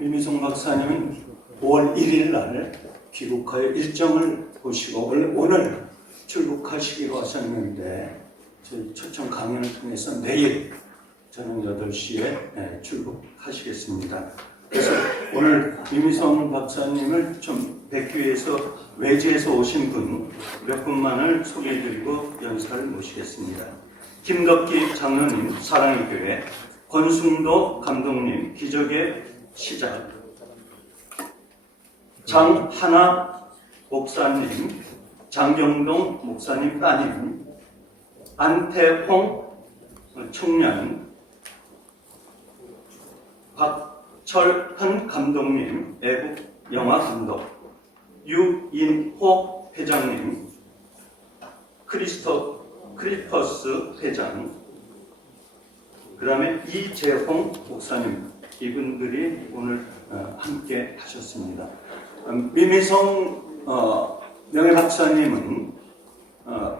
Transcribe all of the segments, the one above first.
윤미성 박사님은 5월 1일 날 귀국하여 일정을 보시고 오늘 출국하시기로 하셨는데 저희 초청 강연을 통해서 내일 저녁 8시에 출국하시겠습니다. 그래서 오늘 윤미성 박사님을 좀 뵙기 위해서 외지에서 오신 분 몇 분만을 소개해드리고 연사를 모시겠습니다. 김덕기 장로님 사랑의 교회, 권순도 감독님 기적의 시작, 장하나 목사님, 장경동 목사님 따님, 안태홍 청년, 박철현 감독님 애국 영화 감독, 유인호 회장님, 크리스퍼스 회장, 그 다음에 이재홍 목사님, 이분들이 오늘 함께 하셨습니다. 민미성 명예박사님은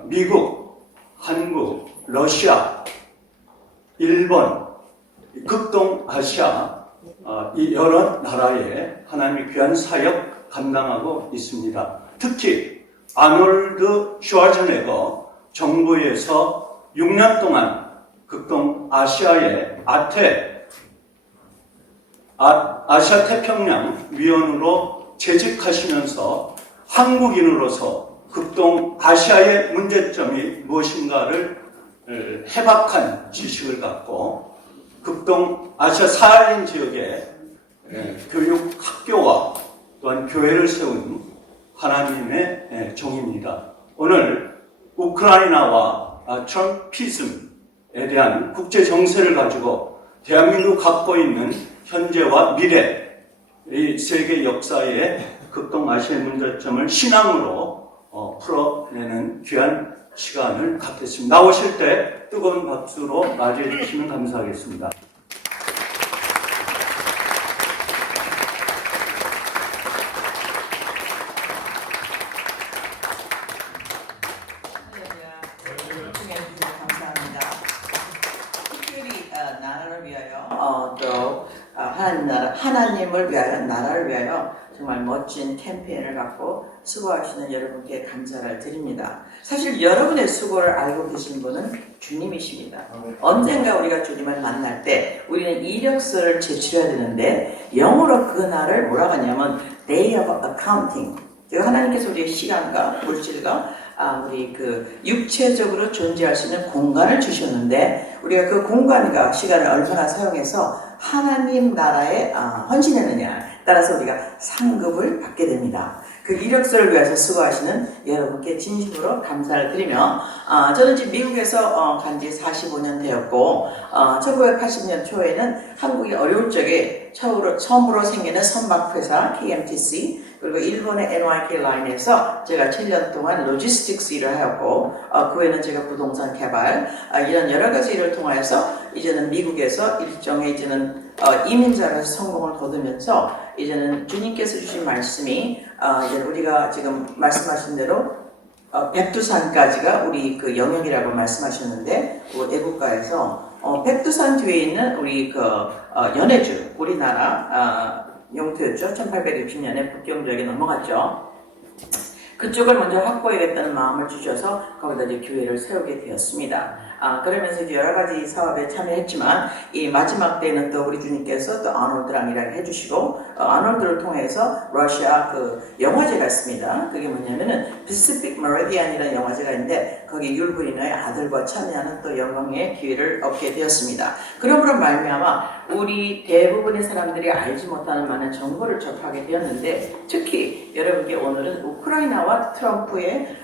미국, 한국, 러시아, 일본, 극동아시아 이 여러 나라에 하나님의 귀한 사역 감당하고 있습니다. 특히 아놀드 슈와르제네거 정부에서 6년 동안 극동아시아의 아시아 태평양 위원으로 재직하시면서 한국인으로서 극동아시아의 문제점이 무엇인가를 해박한 지식을 갖고 극동아시아 사할린 지역에 교육 학교와 또한 교회를 세운 하나님의 종입니다. 오늘 우크라이나와 트럼피즘에 대한 국제 정세를 가지고 대한민국 갖고 있는 현재와 미래, 이 세계 역사의 극동아시아의 문제점을 신앙으로 풀어내는 귀한 시간을 갖겠습니다. 나오실 때 뜨거운 박수로 맞이해 주시면 감사하겠습니다. 하나님을 위하여, 나라를 위하여 정말 멋진 캠페인을 갖고 수고하시는 여러분께 감사를 드립니다. 사실 여러분의 수고를 알고 계신 분은 주님이십니다. 언젠가 우리가 주님을 만날 때 우리는 이력서를 제출해야 되는데 영어로 그 날을 뭐라고 하냐면 Day of Accounting. 하나님께서 우리의 시간과 물질과 우리 육체적으로 존재할 수 있는 공간을 주셨는데 우리가 그 공간과 시간을 얼마나 사용해서 하나님 나라에 헌신했느냐 따라서 우리가 상급을 받게 됩니다. 그 이력서를 위해서 수고하시는 여러분께 진심으로 감사를 드리며 저는 지금 미국에서 간지 45년 되었고 1980년 초에는 한국이 어려울 적에 처음으로 생기는 선박회사 KMTC 그리고 일본의 NYK 라인에서 제가 7년 동안 로지스틱스 일을 하였고 그 외에는 제가 부동산 개발 이런 여러 가지 일을 통해서 이제는 미국에서 일종의 이제는 이민자로서 성공을 거두면서 이제는 주님께서 주신 말씀이 이제 우리가 지금 말씀하신 대로 백두산까지가 우리 그 영역이라고 말씀하셨는데 애국가에서 백두산 뒤에 있는 우리 그 연해주 우리나라 영토였죠. 1860년에 북경 지역에 넘어갔죠. 그쪽을 먼저 확보해야겠다는 마음을 주셔서 거기다 이제 교회를 세우게 되었습니다. 그러면서 이제 여러 가지 사업에 참여했지만 이 마지막 때는 또 우리 주님께서 또 아놀드랑이라고 해주시고 아놀드를 통해서 러시아 그 영화제가 있습니다. 그게 뭐냐면은 Pacific Meridian이라는 영화제가 있는데 거기 율브리너의 아들과 참여하는 또 영광의 기회를 얻게 되었습니다. 그러므로 말미암아 우리 대부분의 사람들이 알지 못하는 많은 정보를 접하게 되었는데 특히 여러분께 오늘은 우크라이나와 트럼프의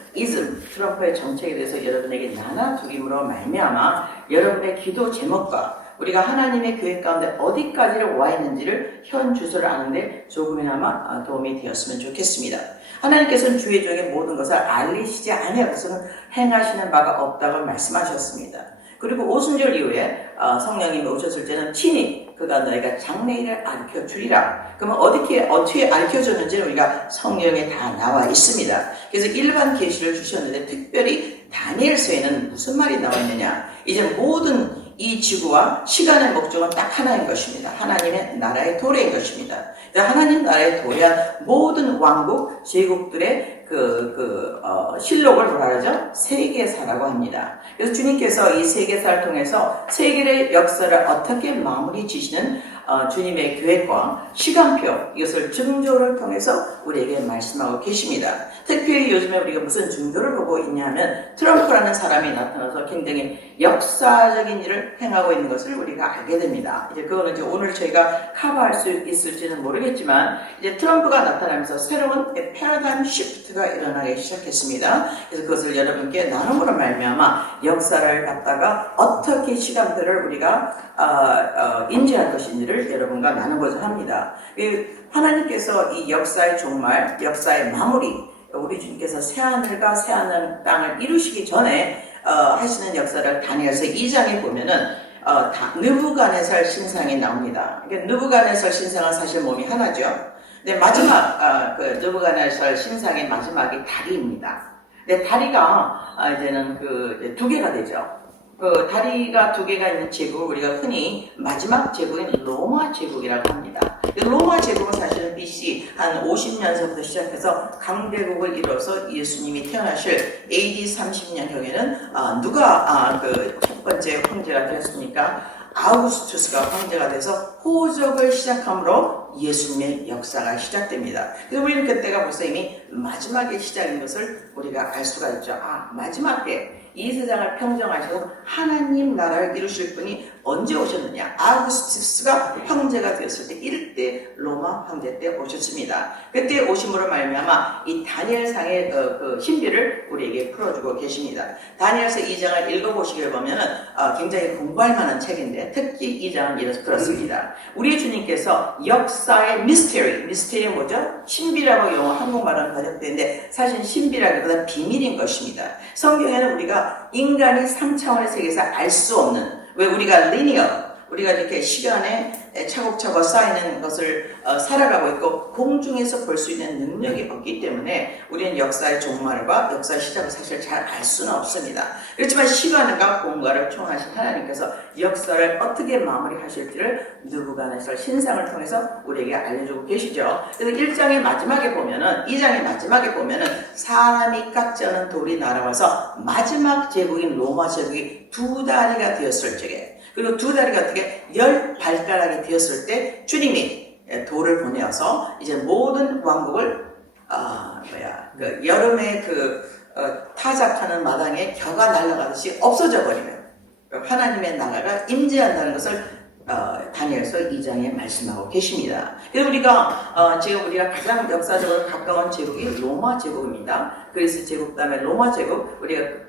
트럼프의 정책에 대해서 여러분에게 나눠드림으로 말미암아 여러분의 기도 제목과 우리가 하나님의 계획 가운데 어디까지를 와 있는지를 현 주소를 아는데 조금이나마 도움이 되었으면 좋겠습니다. 하나님께서는 주의 종에게 모든 것을 알리시지 아니하고서는 행하시는 바가 없다고 말씀하셨습니다. 그리고 오순절 이후에 성령님이 오셨을 때는 친히 그가 너희가 장래일을 가르쳐주리라. 그러면 어떻게 가르쳐줬는지는 우리가 성경에 다 나와 있습니다. 그래서 일반 계시를 주셨는데 특별히 다니엘서에는 무슨 말이 나와 있느냐. 이제 모든 이 지구와 시간의 목적은 딱 하나인 것입니다. 하나님의 나라의 도래인 것입니다. 하나님 나라의 도래한 모든 왕국, 제국들의 실록을 뭐라 그러죠? 세계사라고 합니다. 그래서 주님께서 이 세계사를 통해서 세계의 역사를 어떻게 마무리 지시는 주님의 계획과 시간표, 이것을 징조를 통해서 우리에게 말씀하고 계십니다. 특히 요즘에 우리가 무슨 징조를 보고 있냐면 트럼프라는 사람이 나타나서 굉장히 역사적인 일을 행하고 있는 것을 우리가 알게 됩니다. 이제 그거는 이제 오늘 저희가 커버할 수 있을지는 모르겠지만 이제 트럼프가 나타나면서 새로운 패러다임 시프트가 일어나기 시작했습니다. 그래서 그것을 여러분께 나눔으로 말미암아 역사를 갖다가 어떻게 시간표를 우리가 인지할 것인지를 여러분과 나눠보자 합니다. 하나님께서 이 역사의 종말, 역사의 마무리, 우리 주님께서 새하늘과 새하늘 땅을 이루시기 전에 하시는 역사를 다니엘서 2장에 보면은 느부갓네살 신상이 나옵니다. 그러니까 느부갓네살 신상은 사실 몸이 하나죠. 근데 마지막 느부갓네살 신상의 마지막이 다리입니다. 근데 다리가 이제는 두 개가 되죠. 다리가 두 개가 있는 제국을 우리가 흔히 마지막 제국인 로마 제국이라고 합니다. 로마 제국은 사실은 BC 한 50년서부터 시작해서 강대국을 이뤄서 예수님이 태어나실 AD 30년경에는 누가 첫 번째 황제가 되었습니까? 아우구스투스가 황제가 돼서 호적을 시작함으로 예수님의 역사가 시작됩니다. 그래서 우리는 그때가 벌써 이미 마지막의 시작인 것을 우리가 알 수가 있죠. 마지막 때 이 세상을 평정하시고 하나님 나라를 이루실 분이 언제 오셨느냐? 아우구스투스가 황제가 되었을 때 이럴 때 로마 황제 때 오셨습니다. 그때 오심으로 말미암아 이 다니엘상의 신비를 우리에게 풀어주고 계십니다. 다니엘서 2장을 읽어보시게 보면은 굉장히 공부할 만한 책인데 특히 2장은 그렇습니다. 우리 주님께서 역사의 미스테리 뭐죠? 신비라고 영어 한국말은 번역되는데 사실 신비라기보다 비밀인 것입니다. 성경에는 우리가 인간이 3차원의 세계에서 알 수 없는, 왜 우리가 우리가 이렇게 시간에 차곡차곡 쌓이는 것을 살아가고 있고 공중에서 볼 수 있는 능력이 없기 때문에 우리는 역사의 종말과 역사의 시작을 사실 잘 알 수는 없습니다. 그렇지만 시간과 공간을 총하신 하나님께서 역사를 어떻게 마무리하실지를 느부갓네살 신상을 통해서 우리에게 알려주고 계시죠. 그래서 1장의 마지막에 보면은 2장의 마지막에 보면은 사람이 깎지 않은 돌이 날아와서 마지막 제국인 로마 제국이 두 다리가 되었을 적에 그리고 두 다리가 어떻게 10발가락이 되었을 때 주님이 돌을 보내어서 이제 모든 왕국을 여름에 타작하는 마당에 겨가 날아가듯이 없어져 버리면 하나님의 나라가 임재한다는 것을 다니엘서 2장에 말씀하고 계십니다. 그래서 지금 우리가 가장 역사적으로 가까운 제국이 로마 제국입니다. 그리스 제국 다음에 로마 제국, 우리가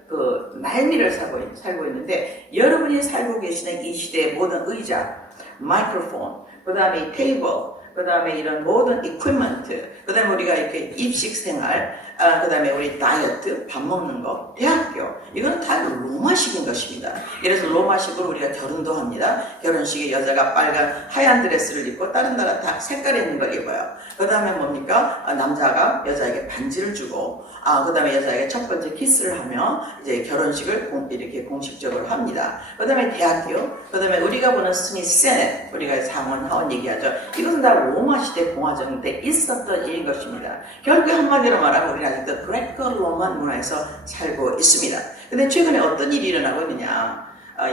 말미를 살고 있는데 여러분이 살고 계시는 이 시대의 모든 의자, 마이크로폰, 그 다음에 테이블, 그 다음에 이런 모든 이퀴먼트, 그 다음에 우리가 이렇게 입식 생활, 그 다음에 우리 다이어트, 밥 먹는 거, 대학교, 이거는 다 로마식인 것입니다. 그래서 로마식으로 우리가 결혼도 합니다. 결혼식에 여자가 빨간 하얀 드레스를 입고 다른 나라 다 색깔 있는 걸 입어요. 그 다음에 뭡니까? 남자가 여자에게 반지를 주고, 그 다음에 여자에게 첫 번째 키스를 하며 이제 결혼식을 이렇게 공식적으로 합니다. 그 다음에 대학교, 그 다음에 우리가 보는 스니 세넷, 우리가 상원, 하원 얘기하죠. 이것은 다 로마 시대 공화정 때 있었던 일인 것입니다. 결국 한마디로 말하면 우리는 아직도 그레코 로만 문화에서 살고 있습니다. 근데 최근에 어떤 일이 일어나고 있느냐?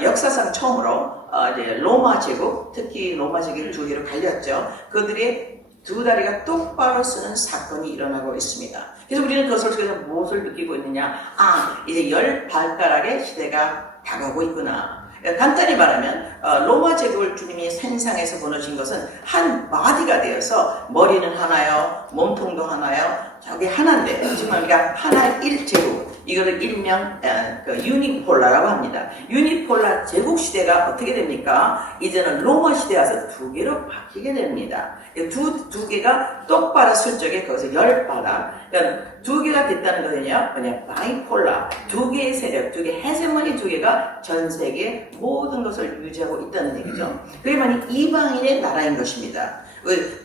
역사상 처음으로 이제 로마 제국, 특히 로마 제국이 두 개로 갈렸죠. 그들이 두 다리가 똑바로 쓰는 사건이 일어나고 있습니다. 그래서 우리는 그것을 통해서 무엇을 느끼고 있느냐? 이제 열 발가락의 시대가 다가오고 있구나. 간단히 말하면 로마 제국을 주님이 생상에서 보내신 것은 한 바디가 되어서 머리는 하나요, 몸통도 하나요, 저게 하나인데 지금 우리가 하나 일제국, 이거를 일명 유니폴라라고 합니다. 유니폴라 제국 시대가 어떻게 됩니까? 이제는 로마 시대 와서 두 개로 바뀌게 됩니다. 두 개가 똑바로 쓸 적에 거기서 열 바닥, 그러니까 두 개가 됐다는 거는요, 그냥 바이폴라, 두 개의 세력, 두 개, 헤제머니 두 개가 전 세계 모든 것을 유지하고 있다는 얘기죠. 그러면 이방인의 나라인 것입니다.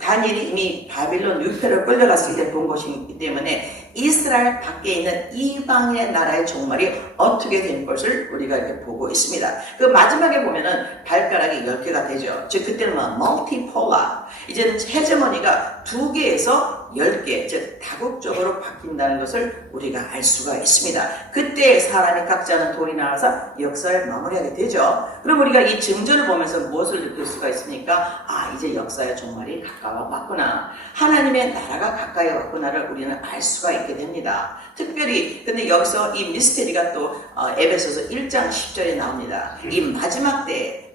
다니엘이 이미 바빌론 유폐로 끌려갔을 때 본 것이기 때문에 이스라엘 밖에 있는 이방인의 나라의 종말이 어떻게 된 것을 우리가 이렇게 보고 있습니다. 그 마지막에 보면은 발가락이 10개가 되죠. 즉 그때는 멀티폴라, 이제는 헤제머니가 2개에서 10개, 즉 다국적으로 바뀐다는 것을 우리가 알 수가 있습니다. 그때 사람이 각자는 돌이 나와서 역사를 마무리하게 되죠. 그럼 우리가 이 증조를 보면서 무엇을 느낄 수가 있습니까? 이제 역사의 종말이 가까워 왔구나. 하나님의 나라가 가까이 왔구나를 우리는 알 수가 있게 됩니다. 특별히 근데 여기서 이 미스테리가 또 에베소서 1장 10절에 나옵니다. 이 마지막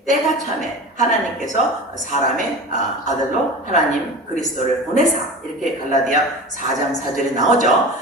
때가 참에 하나님께서 사람의 아들로 하나님 그리스도를 보내사, 이렇게 갈라디아 4장 4절에 나오죠.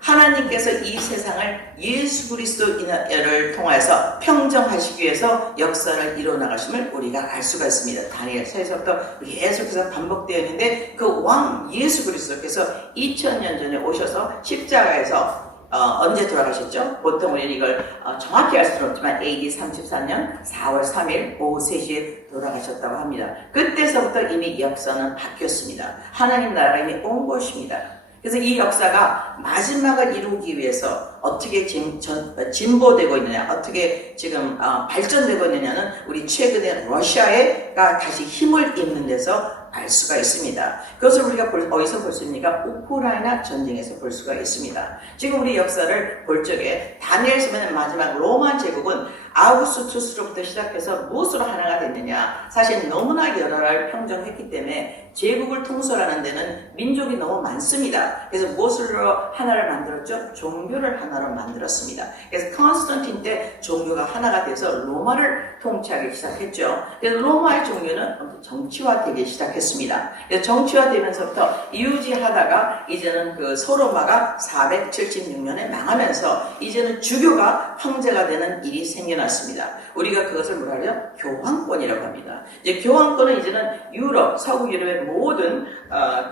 하나님께서 이 세상을 예수 그리스도를 통해서 평정하시기 위해서 역사를 이뤄나가심을 우리가 알 수가 있습니다. 다니엘 4에서부터 계속해서 반복되어 있는데 그 왕 예수 그리스도께서 2000년 전에 오셔서 십자가에서 언제 돌아가셨죠? 보통 우리는 이걸 정확히 알 수는 없지만 AD 34년 4월 3일 오후 3시에 돌아가셨다고 합니다. 그때서부터 이미 역사는 바뀌었습니다. 하나님 나라가 이미 온 것입니다. 그래서 이 역사가 마지막을 이루기 위해서 어떻게 진보되고 있느냐, 어떻게 지금 발전되고 있느냐는 우리 최근에 러시아가 다시 힘을 잇는 데서 알 수가 있습니다. 그것을 우리가 어디서 볼 수 있습니까? 우크라이나 전쟁에서 볼 수가 있습니다. 지금 우리 역사를 볼 적에 다니엘서는 마지막 로마 제국은 아우구스투스로부터 시작해서 무엇으로 하나가 됐느냐? 사실 너무나 여러 나라를 평정했기 때문에 제국을 통솔하는 데는 민족이 너무 많습니다. 그래서 무엇으로 하나를 만들었죠? 종교를 하나로 만들었습니다. 그래서 컨스탄틴 때 종교가 하나가 돼서 로마를 통치하기 시작했죠. 그래서 로마의 종교는 정치화되기 시작했습니다. 그래서 정치화되면서부터 유지하다가 이제는 그 소로마가 476년에 망하면서 이제는 주교가 황제가 되는 일이 생겨났습니다. 우리가 그것을 뭐라 그래요? 교황권이라고 합니다. 이제 교황권은 이제는 유럽, 서구 유럽의 모든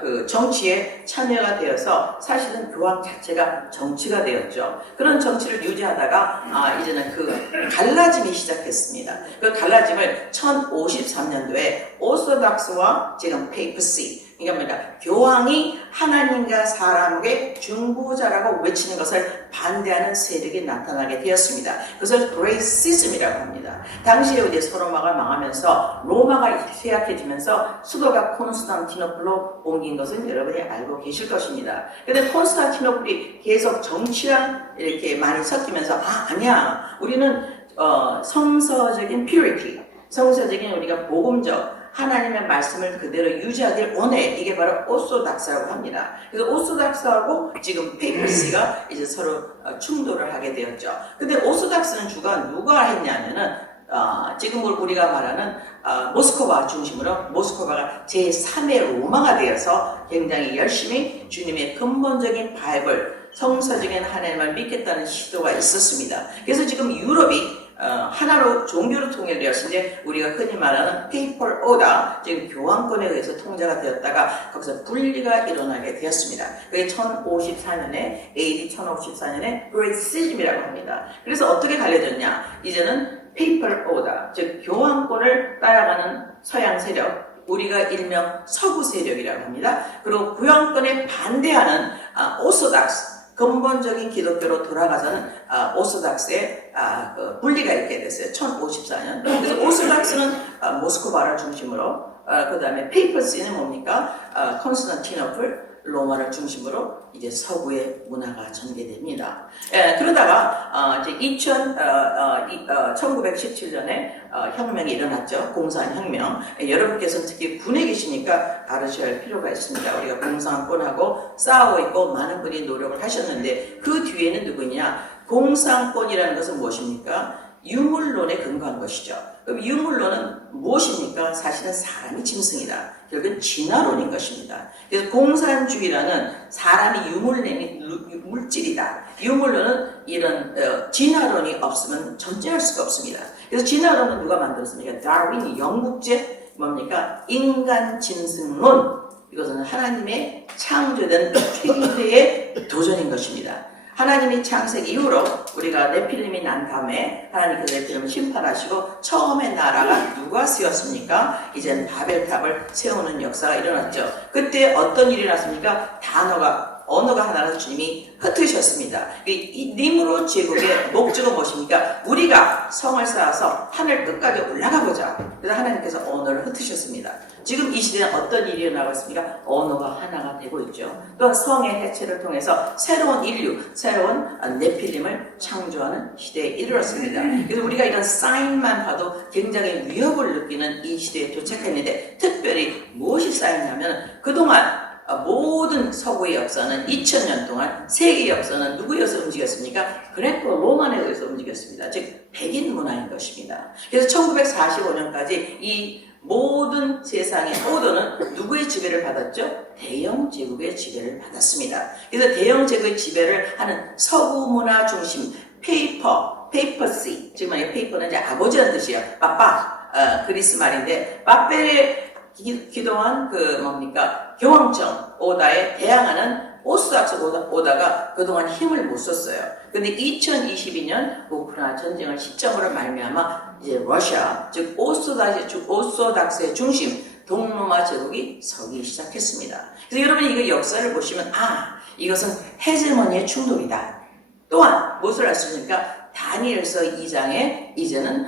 그 정치에 참여가 되어서 사실은 교황 자체가 정치가 되었죠. 그런 정치를 유지하다가 이제는 그 갈라짐이 시작했습니다. 그 갈라짐을 1053년도에 오소닥스와 지금 페이퍼시, 그러니까 교황이 하나님과 사람에게 중보자라고 외치는 것을 반대하는 세력이 나타나게 되었습니다. 그것을 그레이시즘이라고 합니다. 당시에 이제 소로마가 망하면서 로마가 쇠약해지면서 수도가 콘스탄티노플로 옮긴 것은 여러분이 알고 계실 것입니다. 그런데 콘스탄티노플이 계속 정치랑 이렇게 많이 섞이면서 아니야, 우리는 성서적인 purity, 성서적인 우리가 복음적 하나님의 말씀을 그대로 유지하길 원해. 이게 바로 오소닥스라고 합니다. 그래서 오소닥스하고 지금 페이퍼시가 이제 서로 충돌을 하게 되었죠. 근데 오소닥스는 누가 했냐면은 지금 우리가 말하는 모스크바 중심으로 모스크바가 제3의 로마가 되어서 굉장히 열심히 주님의 근본적인 바이블, 성서적인 하나님을 믿겠다는 시도가 있었습니다. 그래서 지금 유럽이 하나로 종교로 통일되었는데 우리가 흔히 말하는 페이퍼 오더, 즉 교황권에 의해서 통제가 되었다가 거기서 분리가 일어나게 되었습니다. 그게 1054년에 AD 1054년에 Great Schism이라고 합니다. 그래서 어떻게 갈려졌냐? 이제는 페이퍼 오더, 즉 교황권을 따라가는 서양 세력, 우리가 일명 서구 세력이라고 합니다. 그리고 교황권에 반대하는 오소닥스, 근본적인 기독교로 돌아가서는 오소닥스의 그 분리가 있게 됐어요. 1054년. 그래서 오소닥스는 모스크바를 중심으로, 그 다음에 페이퍼시는 뭡니까? 콘스탄티노플, 로마를 중심으로 이제 서구의 문화가 전개됩니다. 그러다가 이제 1917년에 혁명이 일어났죠. 공산혁명. 여러분께서는 특히 군에 계시니까 알으셔야 할 필요가 있습니다. 우리가 공산권하고 싸우고 있고 많은 분이 노력을 하셨는데 그 뒤에는 누구냐? 공산권이라는 것은 무엇입니까? 유물론에 근거한 것이죠. 그럼 유물론은 무엇입니까? 사실은 사람이 짐승이다. 결국은 진화론인 것입니다. 그래서 공산주의라는 사람이 물질이다. 유물론은 이런 진화론이 없으면 존재할 수가 없습니다. 그래서 진화론은 누가 만들었습니까? 다윈이 영국제 뭡니까? 인간 짐승론. 이것은 하나님의 창조된 태계의 도전인 것입니다. 하나님이 창세기 이후로 우리가 네필림이 난 다음에 하나님 그 네필림을 심판하시고 처음에 나라가 누가 세웠습니까? 이제는 바벨탑을 세우는 역사가 일어났죠. 그때 어떤 일이 났습니까? 언어가 하나라서 주님이 흩으셨습니다. 이 니므롯 제국의 목적은 무엇입니까? 우리가 성을 쌓아서 하늘 끝까지 올라가 보자. 그래서 하나님께서 언어를 흩으셨습니다. 지금 이 시대는 어떤 일이 일어나고 있습니까? 언어가 하나가 되고 있죠. 또한 성의 해체를 통해서 새로운 인류, 새로운 네필림을 창조하는 시대에 이르렀습니다. 그래서 우리가 이런 사인만 봐도 굉장히 위협을 느끼는 이 시대에 도착했는데 특별히 무엇이 쌓였냐면 그동안 모든 서구의 역사는 2000년 동안 세계 역사는 누구에 의해서 움직였습니까? 그레코 로만에 의해서 움직였습니다. 즉 백인 문화인 것입니다. 그래서 1945년까지 이 모든 세상의 오더는 누구의 지배를 받았죠? 대영 제국의 지배를 받았습니다. 그래서 대영 제국의 지배를 하는 서구 문화 중심 페이퍼시, 지금 페이퍼는 이제 아버지라는 뜻이에요. 그리스 말인데 빠페의 기도한 교황청 오다에 대항하는 오스닥스 오다가 그동안 힘을 못 썼어요. 근데 2022년 우크라이나 전쟁을 시점으로 말미암아 이제 러시아, 즉 오소닥스의 중심 동로마 제국이 서기 시작했습니다. 그래서 여러분이 이거 역사를 보시면 이것은 헤제모니의 충돌이다. 또한 무엇을 알 수 있습니까? 다니엘서 2장에 이제는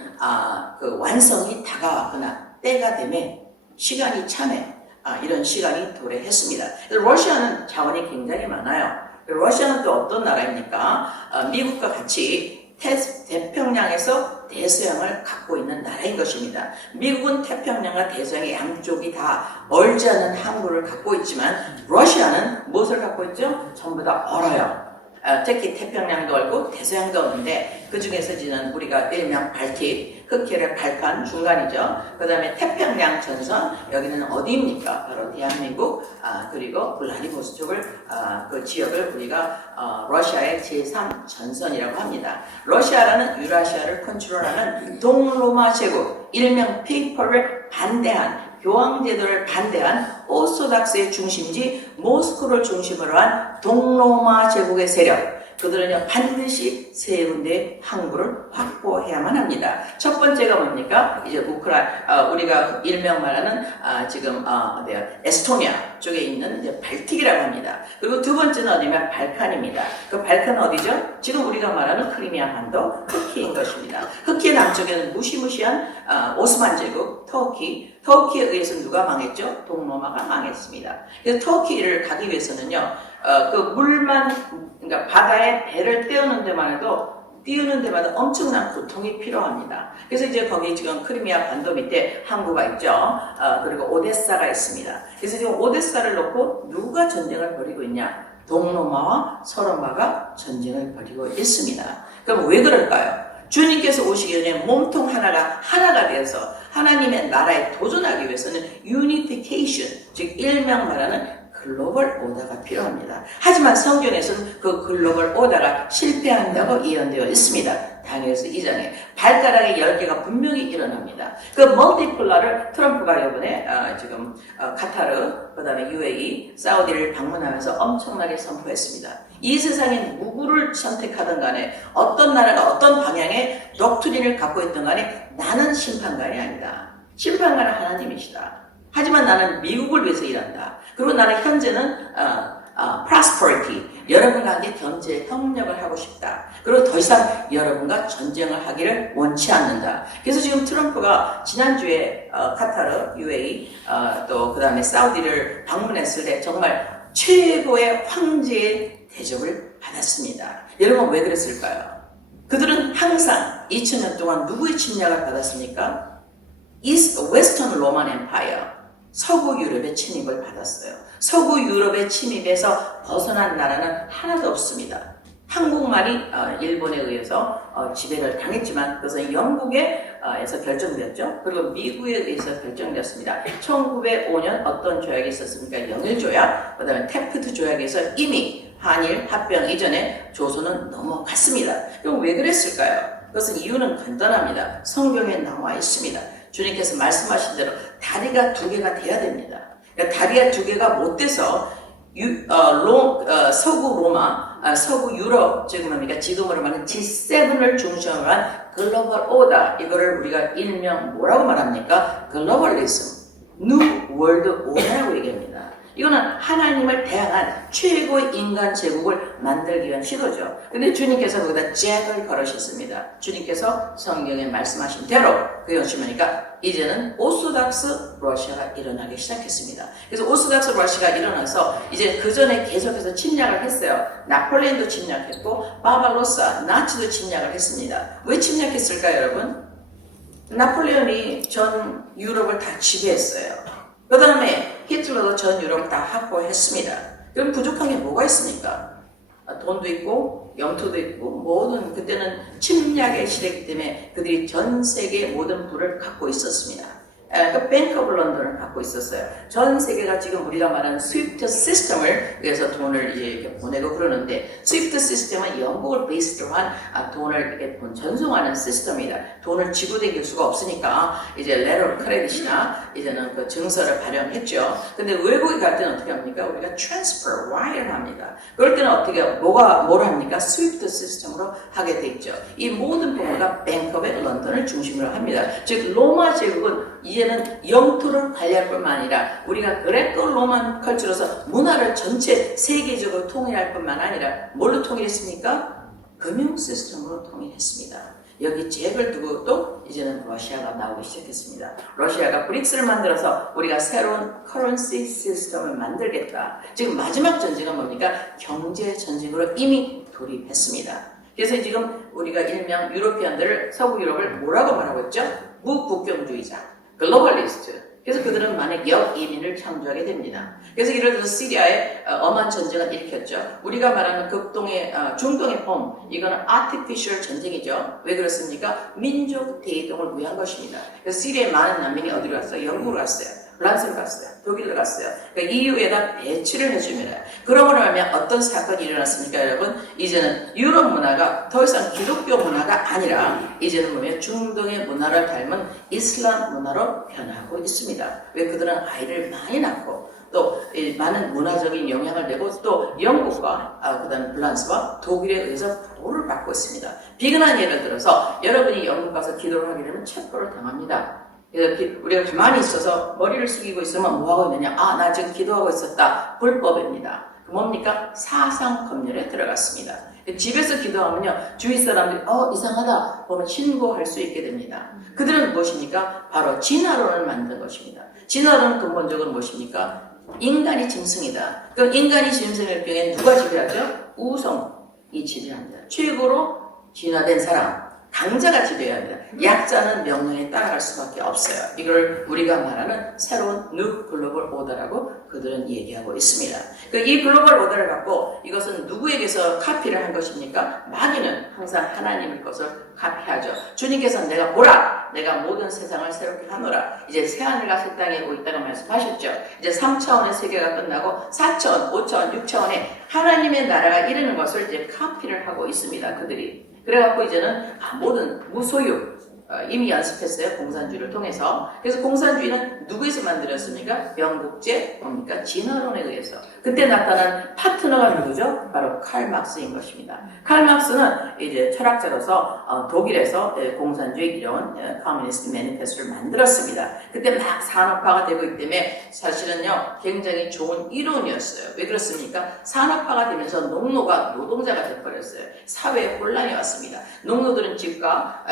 그 완성이 다가왔거나 때가 되면 시간이 참에 이런 시간이 도래했습니다. 그래서 러시아는 자원이 굉장히 많아요. 러시아는 또 어떤 나라입니까? 미국과 같이 태평양에서 대서양을 갖고 있는 나라인 것입니다. 미국은 태평양과 대서양의 양쪽이 다 얼지 않은 항구를 갖고 있지만 러시아는 무엇을 갖고 있죠? 전부 다 얼어요. 특히 태평양도 얼고 대서양도 얼는데 그 중에서 지난 우리가 일명 발틱, 흑해를 발판 중간이죠. 그 다음에 태평양 전선, 여기는 어디입니까? 바로 대한민국, 그리고 블라디보스톡을 그 지역을 우리가 러시아의 제3 전선이라고 합니다. 러시아라는 유라시아를 컨트롤하는 동로마 제국, 일명 페이퍼를 반대한 교황제도를 반대한 오소닥스의 중심지 모스크를 중심으로 한 동로마 제국의 세력, 그들은요 반드시 세 군데의 항구를 확보해야만 합니다. 첫 번째가 뭡니까? 이제 우리가 일명 말하는 에스토니아 쪽에 있는 이제 발틱이라고 합니다. 그리고 두 번째는 어디냐면 발칸입니다. 그 발칸은 어디죠? 지금 우리가 말하는 크리미아 반도 흑해인 것입니다. 흑해 남쪽에는 무시무시한 오스만 제국 터키에 의해서 누가 망했죠? 동로마가 망했습니다. 그래서 터키를 가기 위해서는요, 그러니까 바다에 배를 띄우는 데마다 엄청난 고통이 필요합니다. 그래서 이제 거기 지금 크리미아 반도 밑에 항구가 있죠. 그리고 오데사가 있습니다. 그래서 지금 오데사를 놓고 누가 전쟁을 벌이고 있냐? 동로마와 서로마가 전쟁을 벌이고 있습니다. 그럼 왜 그럴까요? 주님께서 오시기 전에 몸통 하나가 되어서 하나님의 나라에 도전하기 위해서는 유니피케이션, 즉 일명 말하는 글로벌 오더가 필요합니다. 하지만 성경에서는 그 글로벌 오더가 실패한다고 예언되어 있습니다. 다니엘서 2장에 발가락의 10개가 분명히 일어납니다. 그 멀티폴라를 트럼프가 이번에 지금 카타르, 그 다음에 UAE, 사우디를 방문하면서 엄청나게 선포했습니다. 이 세상에 누구를 선택하든 간에 어떤 나라가 어떤 방향의 독트린을 갖고 있든 간에 나는 심판관이 아니다. 심판관은 하나님이시다. 하지만 나는 미국을 위해서 일한다. 그리고 나는 현재는 prosperity, 여러분과 함께 경제 협력을 하고 싶다. 그리고 더 이상 여러분과 전쟁을 하기를 원치 않는다. 그래서 지금 트럼프가 지난주에 카타르, UAE, 또 그 다음에 사우디를 방문했을 때 정말 최고의 황제의 대접을 받았습니다. 여러분 왜 그랬을까요? 그들은 항상 2000년 동안 누구의 침략을 받았습니까? 웨스턴 로만 엠파이어, 서구 유럽의 침입을 받았어요. 서구 유럽의 침입에서 벗어난 나라는 하나도 없습니다. 한국만이 일본에 의해서 지배를 당했지만 그것은 영국에서 결정되었죠. 그리고 미국에 의해서 결정되었습니다. 1905년 어떤 조약이 있었습니까? 영일조약, 그 다음에 테프트 조약에서 이미 한일 합병 이전에 조선은 넘어갔습니다. 그럼 왜 그랬을까요? 그것은 이유는 간단합니다. 성경에 나와 있습니다. 주님께서 말씀하신 대로 다리가 2개가 돼야 됩니다. 그러니까 다리가 2개가 못 돼서 서구 로마, 서구 유럽, 지금 뭡니까? 지금으로 말하는 G7을 중심으로 한 글로벌 오더, 이거를 우리가 일명 뭐라고 말합니까? 글로벌리즘, New World Order라고 얘기합니다. 이거는 하나님을 대항한 최고의 인간 제국을 만들기 위한 시도죠. 근데 주님께서 거기다 잭을 걸으셨습니다. 주님께서 성경에 말씀하신 대로 그게 보시니까 이제는 오소닥스 러시아가 일어나기 시작했습니다. 그래서 오소닥스 러시아가 일어나서 이제 그 전에 계속해서 침략을 했어요. 나폴레온도 침략했고 바바로사, 나치도 침략을 했습니다. 왜 침략했을까요, 여러분? 나폴레온이 전 유럽을 다 지배했어요. 그 다음에 히틀러도 전 유럽을 다 확보했습니다. 그럼 부족한 게 뭐가 있습니까? 돈도 있고 영토도 있고 모든, 그때는 침략의 시대이기 때문에 그들이 전 세계 모든 부를 갖고 있었습니다. 그 뱅크 오브 런던을 갖고 있었어요. 전 세계가 지금 우리가 말하는 스위프트 시스템을 위해서 돈을 이렇게 보내고 그러는데, 스위프트 시스템은 영국을 베이스로 한 돈을 이렇게 전송하는 시스템이다. 돈을 지고 다닐 수가 없으니까 이제 레터 크레딧이나 이제는 그 증서를 발행했죠. 근데 외국에 갈 때는 어떻게 합니까? 우리가 트랜스퍼 와이어를 합니다. 그럴 때는 어떻게 뭘 합니까? 스위프트 시스템으로 하게 돼 있죠. 이 모든 부분가 뱅크 오브 런던을 중심으로 합니다. 즉 로마 제국은 이제는 영토를 관리할 뿐만 아니라 우리가 그레코 로만 컬처로서 문화를 전체 세계적으로 통일할 뿐만 아니라 뭘로 통일했습니까? 금융 시스템으로 통일했습니다. 여기 잭을 두고 또 이제는 러시아가 나오기 시작했습니다. 러시아가 브릭스를 만들어서 우리가 새로운 커런시 시스템을 만들겠다. 지금 마지막 전쟁은 뭡니까? 경제 전쟁으로 이미 돌입했습니다. 그래서 지금 우리가 일명 유로피언들을, 서구 유럽을 뭐라고 말하고 있죠? 무국경주의자, 글로벌리스트. 그래서 그들은 만약 역이민을 창조하게 됩니다. 그래서 예를 들어서 시리아에 엄한 전쟁을 일으켰죠. 우리가 말하는 극동의 중동의 봄, 이거는 artificial 전쟁이죠. 왜 그렇습니까? 민족 대이동을 위한 것입니다. 그래서 시리아의 많은 난민이 어디로 갔어요? 영국으로 갔어요. 프랑스로 갔어요. 독일로 갔어요. 그러니까 EU에다 배치를 해줍니다. 그러고 나면 어떤 사건이 일어났습니까, 여러분? 이제는 유럽 문화가 더 이상 기독교 문화가 아니라 이제는 뭐냐면 중동의 문화를 닮은 이슬람 문화로 변하고 있습니다. 왜? 그들은 아이를 많이 낳고 또 많은 문화적인 영향을 내고 또 영국과 그다음에 프랑스와 독일에 의해서 보호를 받고 있습니다. 비근한 예를 들어서 여러분이 영국 가서 기도를 하게 되면 체포를 당합니다. 우리가 가만히 있어서 머리를 숙이고 있으면 뭐하고 있느냐? 나 지금 기도하고 있었다. 불법입니다. 뭡니까? 사상검열에 들어갔습니다. 집에서 기도하면요, 주위 사람들이 이상하다 보면 신고할 수 있게 됩니다. 그들은 무엇입니까? 바로 진화론을 만든 것입니다. 진화론은 근본적으로 무엇입니까? 인간이 짐승이다. 그럼 인간이 짐승일 경우에 누가 지배하죠? 우성이 지배합니다. 최고로 진화된 사람, 강자가 지배해야 합니다. 약자는 명령에 따라갈 수밖에 없어요. 이걸 우리가 말하는 새로운 뉴 글로벌 오더라고 그들은 얘기하고 있습니다. 이 글로벌 오더를 갖고 이것은 누구에게서 카피를 한 것입니까? 마귀는 항상 하나님의 것을 카피하죠. 주님께서는 내가 보라! 내가 모든 세상을 새롭게 하노라. 이제 새하늘과 새 땅에 오고 있다고 말씀하셨죠. 이제 3차원의 세계가 끝나고 4차원, 5차원, 6차원에 하나님의 나라가 이르는 것을 이제 카피를 하고 있습니다. 그들이. 그래갖고 이제는 모든 무소유 이미 연습했어요. 공산주의를 통해서. 그래서 공산주의는 누구에서 만들었습니까? 영국제 뭡니까? 진화론에 의해서. 그때 나타난 파트너가 누구죠? 바로 칼 막스인 것입니다. 칼 막스는 이제 철학자로서 독일에서 공산주의 이론 커뮤니스트 매니페스토를 만들었습니다. 그때 막 산업화가 되고 있기 때문에 사실은요 굉장히 좋은 이론이었어요. 왜 그렇습니까? 산업화가 되면서 농노가 노동자가 돼버렸어요. 사회에 혼란이 왔습니다. 농노들은 집과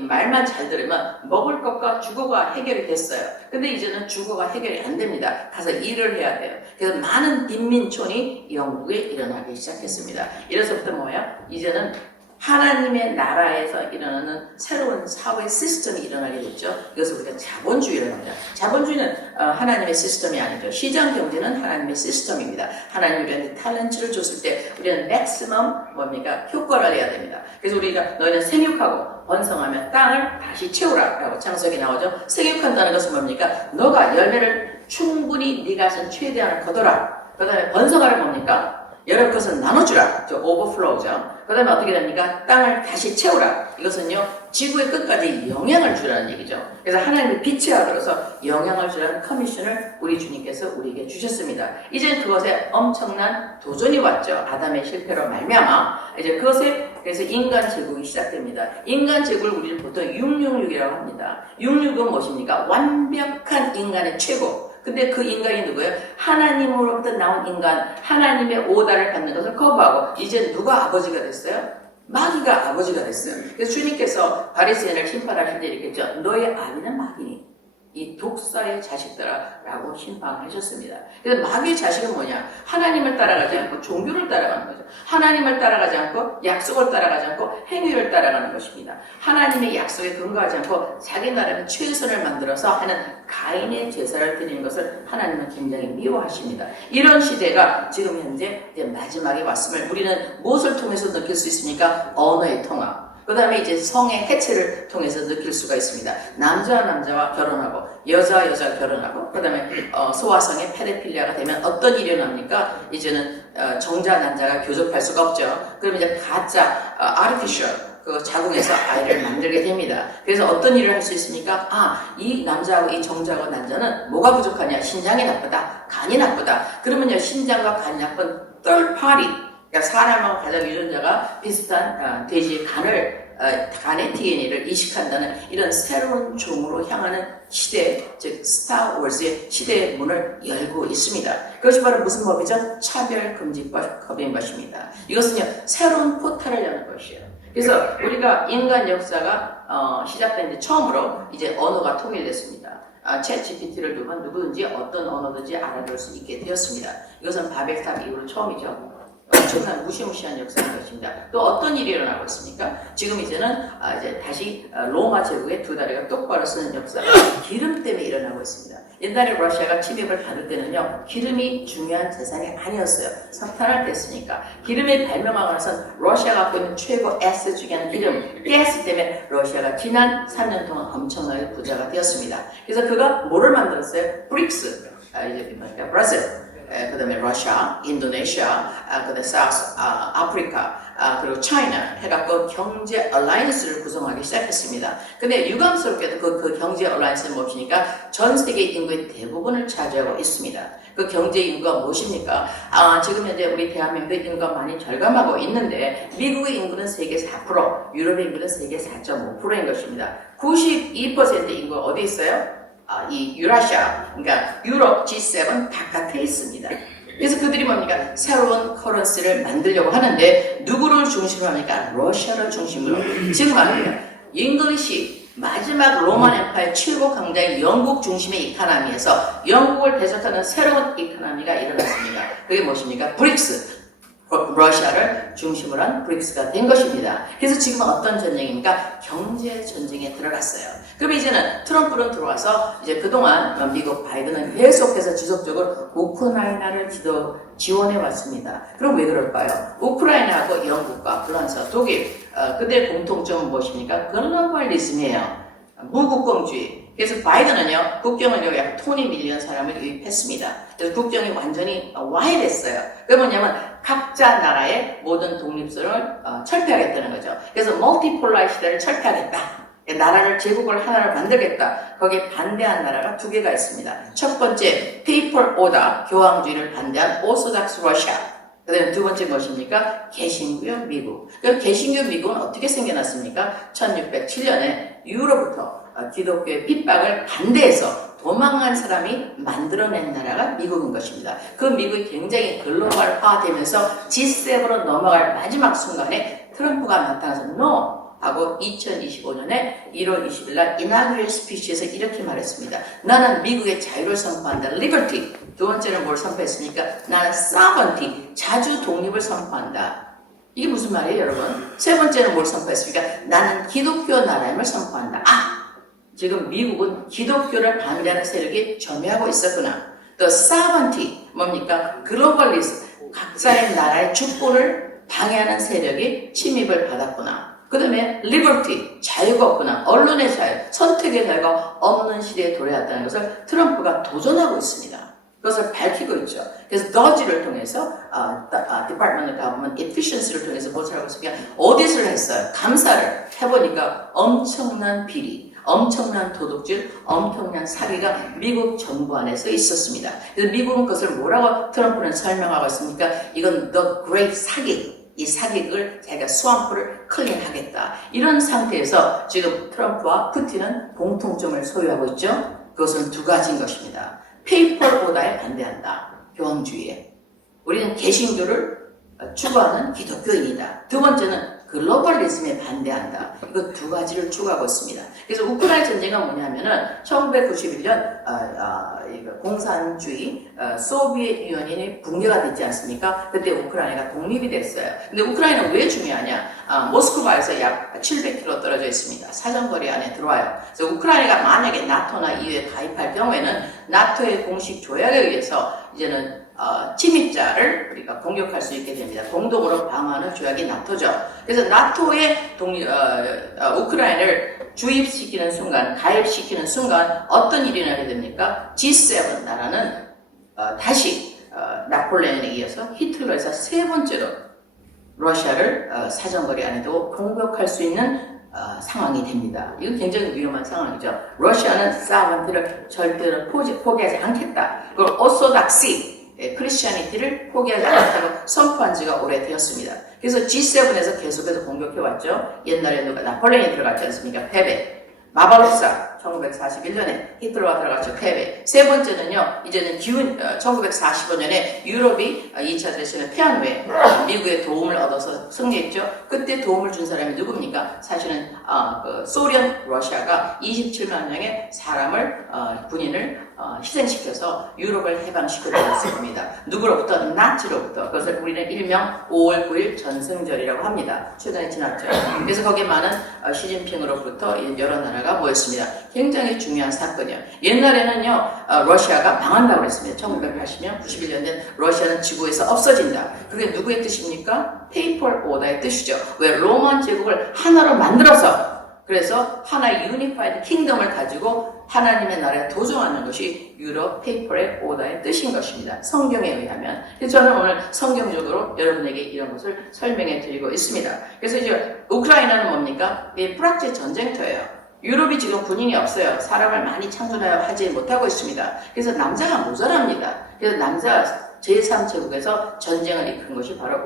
말만 잘 들으면 먹을 것과 주거가 해결이 됐어요. 근데 이제는 주거가 해결이 안 됩니다. 가서 일을 해야 돼요. 그래서 많은 빈민촌이 영국에 일어나기 시작했습니다. 이래서부터 뭐야? 이제는 하나님의 나라에서 일어나는 새로운 사회 시스템이 일어나게 됐죠. 이것을 우리가 자본주의라고 합니다. 자본주의는 하나님의 시스템이 아니죠. 시장 경제는 하나님의 시스템입니다. 하나님이 우리한테 탤런트를 줬을 때 우리는 맥시멈 뭡니까? 효과를 내야 됩니다. 그래서 우리가 너희는 생육하고 번성하면 땅을 다시 채우라 라고 창세기 나오죠. 생육한다는 것은 뭡니까? 너가 열매를 충분히 네가 쓴 최대한을 거둬라. 그 다음에 번성하를 뭡니까? 여러 것은 나눠주라. 저 오버플로우죠. 그 다음에 어떻게 됩니까? 땅을 다시 채우라. 이것은요, 지구의 끝까지 영향을 주라는 얘기죠. 그래서 하나님의 빛의 아들로서 영향을 주라는 커미션을 우리 주님께서 우리에게 주셨습니다. 이제 그것에 엄청난 도전이 왔죠. 아담의 실패로 말미암아. 이제 그것에 그래서 인간 제국이 시작됩니다. 인간 제국을 우리는 보통 666이라고 합니다. 66은 무엇입니까? 완벽한 인간의 최고. 근데 그 인간이 누구예요? 하나님으로부터 나온 인간, 하나님의 오다를 받는 것을 거부하고 이제 누가 아버지가 됐어요? 마귀가 아버지가 됐어요. 그래서 주님께서 바리새인을 심판하실 때 이렇게 했죠. 너의 아비는 마귀니 이 독사의 자식들아 라고 심판하셨습니다. 그래서 마귀의 자식은 뭐냐? 하나님을 따라가지 않고 종교를 따라가는 거죠. 하나님을 따라가지 않고 약속을 따라가지 않고 행위를 따라가는 것입니다. 하나님의 약속에 근거하지 않고 자기 나름의 최선을 만들어서 하는 가인의 제사를 드리는 것을 하나님은 굉장히 미워하십니다. 이런 시대가 지금 현재 이제 마지막에 왔음을 우리는 무엇을 통해서 느낄 수 있습니까? 언어의 통합. 그 다음에 이제 성의 해체를 통해서 느낄 수가 있습니다. 남자와 남자와 결혼하고 여자와 여자가 결혼하고 그 다음에 소아성의 페데필리아가 되면 어떤 일이 일어납니까? 이제는 정자 난자가 교접할 수가 없죠. 그러면 이제 가짜 artificial 그 자궁에서 아이를 만들게 됩니다. 그래서 어떤 일을 할 수 있습니까? 이 남자하고 이 정자하고 난자는 뭐가 부족하냐? 신장이 나쁘다, 간이 나쁘다. 그러면요 신장과 간이 나쁜 third party 그러니까 사람하고 가장 유전자가 비슷한 돼지의 간의 DNA를 이식한다는 이런 새로운 종으로 향하는 시대, 즉 스타워즈의 시대의 문을 열고 있습니다. 그것이 바로 무슨 법이죠? 차별금지법인 것입니다. 이것은요 새로운 포탈을 여는 것이에요. 그래서 우리가 인간 역사가 시작된 지 처음으로 이제 언어가 통일됐습니다. 챗 GPT를 두면 누구든지 어떤 언어든지 알아들을 수 있게 되었습니다. 이것은 바벨탑 이후로 처음이죠. 엄청난 무시무시한 역사인 것입니다. 또 어떤 일이 일어나고 있습니까? 지금 이제는 이제 다시 로마 제국의 두 다리가 똑바로 서는 역사가 기름 때문에 일어나고 있습니다. 옛날에 러시아가 침입을 받을 때는요 기름이 중요한 재산이 아니었어요. 석탄을 뗐으니까 기름에 발명하고 나선 러시아가 갖고 있는 최고 에스 중요한 기름, 가스 때문에 러시아가 지난 3년 동안 엄청나게 부자가 되었습니다. 그래서 그가 뭐를 만들었어요? 브릭스, 이제 뭡니까? 브라질. 그 다음에 러시아, 인도네시아, 그 다음에 사우스 아프리카, 그리고 차이나 해갖고 경제 얼라이언스를 구성하기 시작했습니다. 근데 유감스럽게도 그 경제 얼라이언스는 무엇입니까? 전 세계 인구의 대부분을 차지하고 있습니다. 그 경제 인구가 무엇입니까? 지금 현재 우리 대한민국 인구가 많이 절감하고 있는데 미국의 인구는 세계 4%, 유럽의 인구는 세계 4.5%인 것입니다. 92% 인구가 어디 있어요? 이 유라시아, 그러니까 유럽 G7 바깥에 있습니다. 그래서 그들이 뭡니까? 새로운 커런시를 만들려고 하는데 누구를 중심으로 합니까? 러시아를 중심으로. 지금 말입니다. 잉글리시 마지막 로만 엠파이어 최고 강자인 영국 중심의 이카나미에서 영국을 대적하는 새로운 이카나미가 일어났습니다. 그게 무엇입니까? 브릭스. 러시아를 중심으로 한 브릭스가 된 것입니다. 그래서 지금 어떤 전쟁입니까? 경제 전쟁에 들어갔어요. 그럼 이제는 트럼프는 들어와서 이제 그동안 미국 바이든은 계속해서 지속적으로 우크라이나를 지원해 왔습니다. 그럼 왜 그럴까요? 우크라이나하고 영국과 프랑스, 독일 그들의 공통점은 무엇입니까? 글로벌리즘이에요. 무국경주의. 그래서 바이든은요, 국경을 약 톤이 밀리언 사람을 유입했습니다. 그래서 국경이 완전히 와해됐어요. 그게 뭐냐면, 각자 나라의 모든 독립성을 철폐하겠다는 거죠. 그래서 멀티폴라의 시대를 철폐하겠다. 나라를, 제국을 하나를 만들겠다. 거기에 반대한 나라가 두 개가 있습니다. 첫 번째, 페이퍼 오더, 교황주의를 반대한 오소닥스 러시아. 그 다음에 두 번째 무엇입니까? 개신교 미국. 그럼 개신교 미국은 어떻게 생겨났습니까? 1607년에 유로부터 기독교의 핍박을 반대해서 도망간 사람이 만들어낸 나라가 미국인 것입니다. 그 미국이 굉장히 글로벌화되면서 G7으로 넘어갈 마지막 순간에 트럼프가 나타나서 NO! 하고 2025년에 1월 20일 날 이나그레이션 스피치에서 이렇게 말했습니다. 나는 미국의 자유를 선포한다. Liberty. 두 번째는 뭘 선포했습니까? 나는 Sovereignty. 자주 독립을 선포한다. 이게 무슨 말이에요, 여러분? 세 번째는 뭘 선포했습니까? 나는 기독교 나라임을 선포한다. 지금 미국은 기독교를 반대하는 세력이 점유하고 있었구나. The sovereignty, 뭡니까? 글로벌리즘, 각자의 나라의 주권을 방해하는 세력이 침입을 받았구나. 그 다음에 liberty, 자유가 없구나. 언론의 자유, 선택의 자유가 없는 시대에 도래했다는 것을 트럼프가 도전하고 있습니다. 그것을 밝히고 있죠. 그래서 더지를 통해서 Department of Government Efficiency를 통해서 무엇을 하고 있습니까? 오디트를 했어요. 감사를 해보니까 엄청난 비리, 엄청난 도둑질, 엄청난 사기가 미국 정부 안에서 있었습니다. 그래서 미국은 그것을 뭐라고 트럼프는 설명하고 있습니까? 이건 The Great 사기. 이 사기극을 자기가 스왑프를 클린하겠다. 이런 상태에서 지금 트럼프와 푸틴은 공통점을 소유하고 있죠. 그것은 두 가지인 것입니다. 페이퍼 오더에 반대한다. 교황주의에. 우리는 개신교를 추구하는 기독교인이다. 두 번째는 글로벌리즘에 반대한다. 이거 두 가지를 추구하고 있습니다. 그래서 우크라이나 전쟁은 뭐냐면은 1991년 공산주의 소비에트 유니언이 붕괴가 됐지 않습니까? 그때 우크라이나가 독립이 됐어요. 근데 우크라이나는 왜 중요하냐? 모스크바에서 약 700km 떨어져 있습니다. 사정거리 안에 들어와요. 그래서 우크라이나가 만약에 나토나 EU에 가입할 경우에는 나토의 공식 조약에 의해서 이제는 침입자를 우리가 공격할 수 있게 됩니다. 공동으로 방어하는 조약이 나토죠. 그래서 나토의 우크라이나를 주입시키는 순간, 가입시키는 순간 어떤 일이 나게 됩니까? G7 나라는 다시 나폴레옹에 이어서 히틀러에서 세 번째로 러시아를 사정거리 안에도 공격할 수 있는 상황이 됩니다. 이건 굉장히 위험한 상황이죠. 러시아는 사반트를 절대로 포기하지 않겠다. 그리고 오소닥시 크리스티아니티를 포기하지 않았다고 선포한 지가 오래되었습니다. 그래서 G7에서 계속해서 공격해왔죠. 옛날에 누가 나폴레옹이 들어갔지 않습니까? 패배. 마바로사 1941년에 히틀러가 들어갔죠. 패배. 세 번째는요. 이제는 1945년에 유럽이 2차 대전에 패한 후에 미국의 도움을 얻어서 승리했죠. 그때 도움을 준 사람이 누굽니까? 사실은 소련 러시아가 27만 명의 사람을 군인을 희생시켜서 유럽을 해방시켜주었을 겁니다. 누구로부터? 나치로부터. 그것을 우리는 일명 5월 9일 전승절이라고 합니다. 최근에 지났죠. 그래서 거기에 많은 시진핑으로부터 여러 나라가 모였습니다. 굉장히 중요한 사건이요. 옛날에는요, 러시아가 망한다고 그랬습니다. 1980년, 91년 된 러시아는 지구에서 없어진다. 그게 누구의 뜻입니까? 페이퍼 오더의 뜻이죠. 왜? 로만 제국을 하나로 만들어서 그래서 하나의 유니파이드 킹덤을 가지고 하나님의 나라에 도정하는 것이 유럽 페이퍼의 오더의 뜻인 것입니다. 성경에 의하면. 그래서 저는 오늘 성경적으로 여러분에게 이런 것을 설명해 드리고 있습니다. 그래서 이제 우크라이나는 뭡니까? 불확실 전쟁터예요. 유럽이 지금 군인이 없어요. 사람을 많이 창출하지 못하고 있습니다. 그래서 남자가 모자랍니다. 그래서 남자 제3제국에서 전쟁을 이끈 것이 바로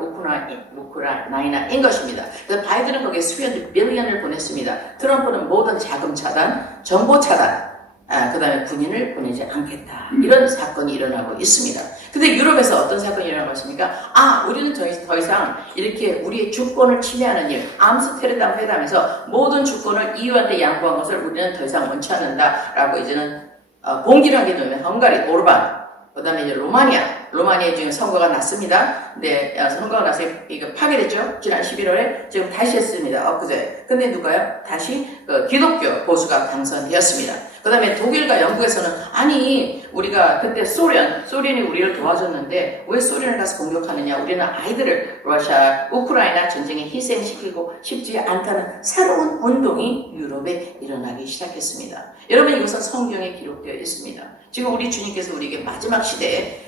우크라이나인 것입니다. 그래서 바이든은 거기에 수천 빌리언을 보냈습니다. 트럼프는 모든 자금 차단, 정보 차단, 그 다음에 군인을 보내지 않겠다. 이런 사건이 일어나고 있습니다. 근데 유럽에서 어떤 사건이 일어나고 있습니까? 우리는 더 이상 이렇게 우리의 주권을 침해하는 일, 암스테르담 회담에서 모든 주권을 EU한테 양보한 것을 우리는 더 이상 원치 않는다라고 이제는 봉기를 하게 되면 헝가리, 오르반, 그 다음에 이제 로마니아 지금 선거가 났습니다. 네, 선거가 나서 이거 파괴됐죠. 지난 11월에 지금 다시 했습니다. 엊그제. 근데 누가요? 다시 기독교 보수가 당선되었습니다. 그 다음에 독일과 영국에서는 아니 우리가 그때 소련이 우리를 도와줬는데 왜 소련을 가서 공격하느냐, 우리는 아이들을 러시아 우크라이나 전쟁에 희생시키고 싶지 않다는 새로운 운동이 유럽에 일어나기 시작했습니다. 여러분, 이것은 성경에 기록되어 있습니다. 지금 우리 주님께서 우리에게 마지막 시대에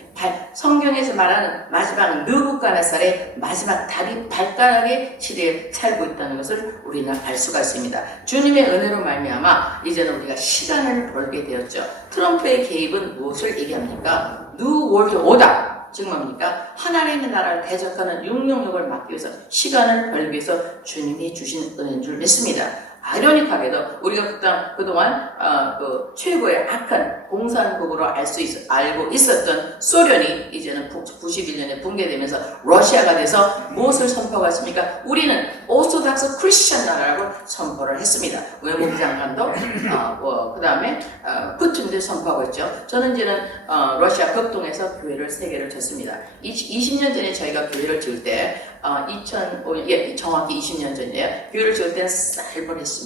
성경에서 말하는 마지막 느부갓네살의 마지막 다리 발가락의 시대에 살고 있다는 것을 우리는 알 수가 있습니다. 주님의 은혜로 말미암아 이제는 우리가 시간을 벌게 되었죠. 트럼프의 개입은 무엇을 얘기합니까? 뉴 월드 오더. 즉 뭡니까? 하나님의 나라를 대적하는 666을 막기 위해서 시간을 벌기 위해서 주님이 주신 은혜인 줄 믿습니다. 아이러니하게도 우리가 그동안 최고의 악한 공산국으로 알고 있었던 소련이 이제는 91년에 붕괴되면서 러시아가 돼서 무엇을 선포하고 있습니까? 우리는 오소닥스 크리스천 나라라고 선포를 했습니다. 외무부 장관도 그 다음에 푸틴도 선포하고 있죠. 저는 이제는 러시아 극동에서 교회를 3개를 졌습니다. 20년 전에 저희가 교회를 지을 때 정확히 20년 전이에요. 교회를 지을 때는 살벌했습니다.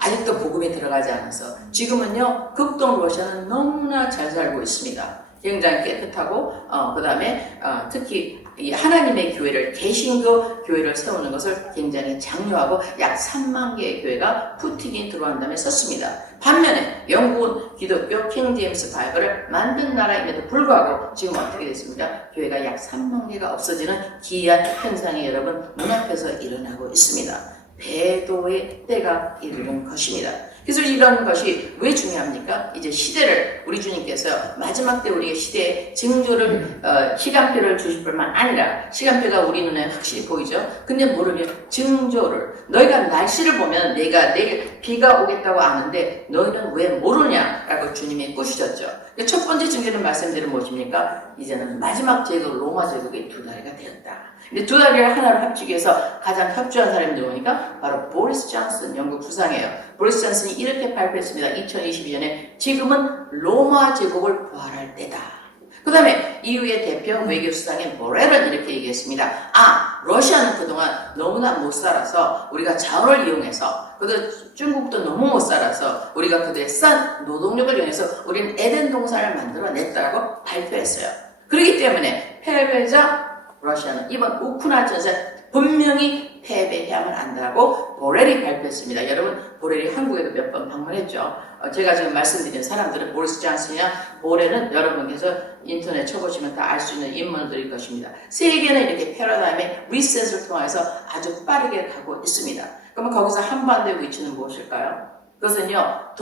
아직도 복음이 들어가지 않아서 지금은요 극동 러시아는 너무나 잘 살고 있습니다. 굉장히 깨끗하고 그 다음에 특히 이 하나님의 교회를 개신교 교회를 세우는 것을 굉장히 장려하고 약 3만 개의 교회가 푸틴이 들어온 다음에 썼습니다. 반면에 영국은 기독교 킹 제임스 바이블을 만든 나라임에도 불구하고 지금 어떻게 됐습니까? 교회가 약 3만 개가 없어지는 기이한 현상이 여러분 눈앞에서 일어나고 있습니다. 배도의 때가 이르는 것입니다. 그래서 이런 것이 왜 중요합니까? 이제 시대를 우리 주님께서 마지막 때 우리의 시대의 징조를 시간표를 주실 뿐만 아니라 시간표가 우리 눈에 확실히 보이죠. 근데 모르면 징조를 너희가 날씨를 보면 내가 내일 비가 오겠다고 아는데 너희는 왜 모르냐라고 주님이 꾸짖었죠. 첫 번째 징조는 말씀드린 무엇입니까? 이제는 마지막 제국 로마 제국의 2다리가 되었다. 근데 2다리를 하나로 합치기 위해서 가장 협조한 사람이 누구니까? 바로 보리스 존슨 영국 수상이에요. 보리스 존슨이 이렇게 발표했습니다. 2022년에 지금은 로마 제국을 부활할 때다. 그 다음에 EU의 대표 외교수상인 보렐은 이렇게 얘기했습니다. 러시아는 그동안 너무나 못 살아서 우리가 자원을 이용해서 중국도 너무 못 살아서 우리가 그들의 싼 노동력을 이용해서 우리는 에덴 동산을 만들어냈다고 발표했어요. 그렇기 때문에 패배자 러시아는 이번 우크라이나 전쟁 분명히 패배해야만 한다고 보렐이 발표했습니다. 여러분, 보렐이 한국에도 몇 번 방문했죠. 제가 지금 말씀드린 사람들은 보리스 존슨이나 보렐은 여러분께서 인터넷 쳐보시면 다 알 수 있는 인물들일 것입니다. 세계는 이렇게 패러다임의 리셋을 통해서 아주 빠르게 가고 있습니다. 그러면 거기서 한반도의 위치는 무엇일까요? 그것은요,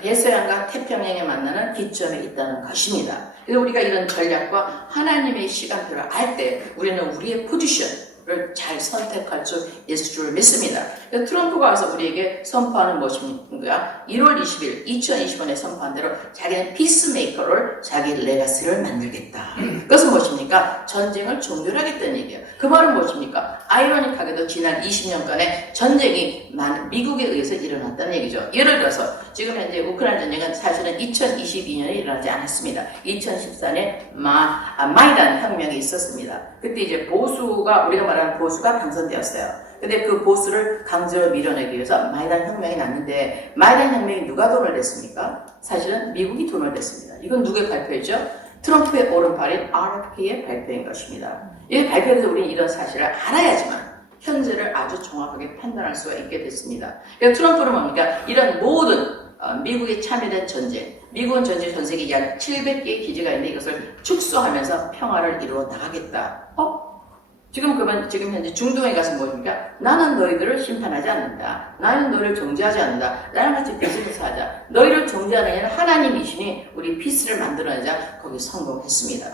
대서양과 태평양에 만나는 기점에 있다는 것입니다. 그래서 우리가 이런 전략과 하나님의 시간표를 알 때 우리는 우리의 포지션을 잘 선택할 수 있을 줄 믿습니다. 트럼프가 와서 우리에게 선포하는 무엇입니까? 1월 20일 2020년에 선포한 대로 자기는 피스메이커를 자기 레가시를 만들겠다. 그것은 무엇입니까? 전쟁을 종결하겠다는 얘기예요. 그 말은 무엇입니까? 아이러니하게도 지난 20년간의 전쟁이 미국에 의해서 일어났다는 얘기죠. 예를 들어서 지금 현재 우크라이나 전쟁은 사실은 2022년에 일어나지 않았습니다. 2014년에 마이단 혁명이 있었습니다. 그때 이제 우리가 말하는 보수가 당선되었어요. 근데 그 보수를 강제로 밀어내기 위해서 마이단 혁명이 났는데 마이단 혁명이 누가 돈을 냈습니까? 사실은 미국이 돈을 냈습니다. 이건 누구의 발표이죠? 트럼프의 오른팔인 RFK의 발표인 것입니다. 이 발표에서 우리는 이런 사실을 알아야지만 현재를 아주 정확하게 판단할 수가 있게 됐습니다. 그래서 트럼프는 뭡니까? 이런 모든 미국이 참여된 전쟁, 미국은 전 세계 약 700개의 기지가 있는데 이것을 축소하면서 평화를 이루어 나가겠다. 지금 현재 중동에 가서 뭐입니까? 나는 너희들을 심판하지 않는다. 나는 너희를 정죄하지 않는다. 나랑 같이 비즈니스 하자. 너희를 정죄하는 애는 하나님이시니 우리 피스를 만들어내자. 거기 성공했습니다.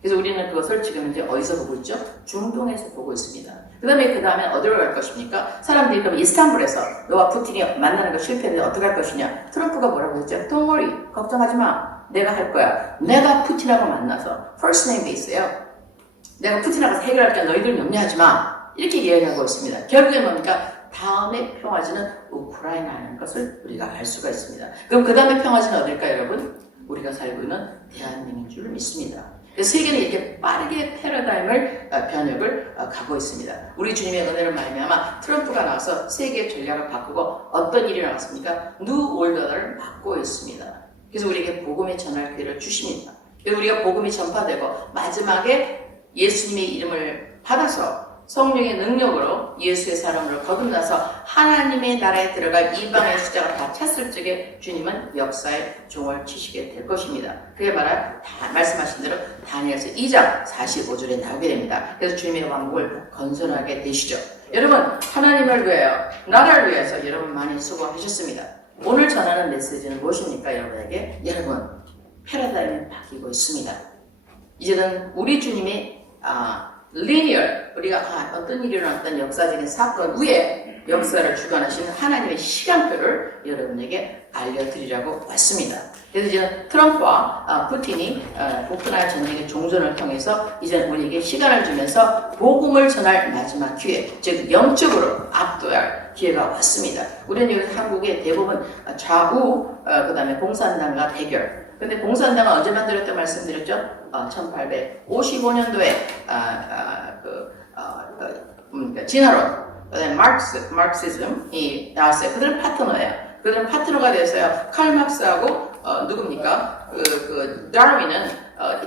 그래서 우리는 그것을 지금 이제 어디서 보고 있죠? 중동에서 보고 있습니다. 그 다음에 어디로 갈 것입니까? 사람들이 그럼 이스탄불에서 너와 푸틴이 만나는 거 실패했는데 어떻게 할 것이냐? 트럼프가 뭐라고 했죠? Don't worry. 걱정하지 마. 내가 할 거야. 내가 푸틴하고 만나서 first name base예요. 내가 푸틴하고 해결할게. 너희들 염려하지 마. 이렇게 이야기하고 있습니다. 결국엔 뭡니까? 다음에 평화지는 우크라이나라는 것을 우리가 알 수가 있습니다. 그럼 그 다음에 평화지는 어딜까요, 여러분? 우리가 살고 있는 대한민국인 줄 믿습니다. 그래서 세계는 이렇게 빠르게 패러다임을 변혁을 가고 있습니다. 우리 주님의 은혜를 말미암아 트럼프가 나와서 세계 전략을 바꾸고 어떤 일이 나왔습니까? 뉴 월더를 바꾸고 있습니다. 그래서 우리에게 복음의 전할 기회를 주십니다. 그래서 우리가 복음이 전파되고 마지막에 예수님의 이름을 받아서 성령의 능력으로 예수의 사랑으로 거듭나서 하나님의 나라에 들어갈 이방의 숫자가 다 찼을 적에 주님은 역사의 종을 치시게 될 것입니다. 그에 말한 말씀하신 대로 다니엘서 2장 45절에 나오게 됩니다. 그래서 주님의 왕국을 건설하게 되시죠. 여러분, 하나님을 위하여 나라를 위해서 여러분 많이 수고하셨습니다. 오늘 전하는 메시지는 무엇입니까? 여러분에게 여러분 패러다임이 바뀌고 있습니다. 이제는 우리 주님의 리니얼, 우리가 어떤 일이 일어났던 역사적인 사건 위에 역사를 주관하시는 하나님의 시간표를 여러분에게 알려드리려고 왔습니다. 그래서 이제 트럼프와 푸틴이 우크라이나 전쟁의 종전을 통해서 이제 우리에게 시간을 주면서 복음을 전할 마지막 기회, 즉 영적으로 압도할 기회가 왔습니다. 우리는 여기 한국의 대부분 좌우, 그 다음에 공산당과 대결. 근데 공산당은 언제 만들었다고 말씀드렸죠? 1855년도에 진화론, 그다음에 마르크시즘이 나왔어요. 그들은 파트너예요. 그들은 파트너가 되었어요. 칼 막스하고 누굽니까? 다윈은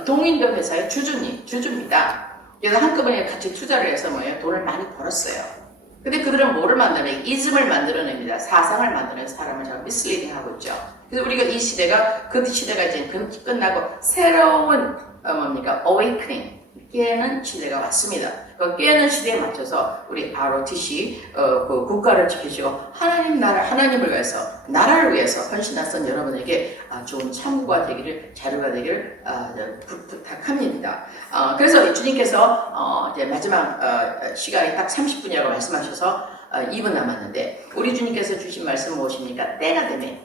동인도 회사의 주주입니다. 그래서 한꺼번에 같이 투자를 해서 뭐예요? 돈을 많이 벌었어요. 근데 그들은 뭐를 만들어내요? 이즘을 만들어냅니다. 사상을 만들어내서 사람을 잘 미슬리딩 하고 있죠. 그래서 우리가 이 시대가 그 시대가 이제 끝나고 새로운 awakening, 깨는 시대가 왔습니다. 그 깨는 시대에 맞춰서 우리 ROTC 그 국가를 지키시고 하나님 나라, 하나님을 위해서 나라를 위해서 헌신하신 여러분에게 좋은 참고가 되기를, 자료가 되기를 부탁합니다. 그래서 주님께서 이제 마지막 시간이 딱 30분이라고 말씀하셔서 2분 남았는데 우리 주님께서 주신 말씀은 무엇입니까? 때가 되네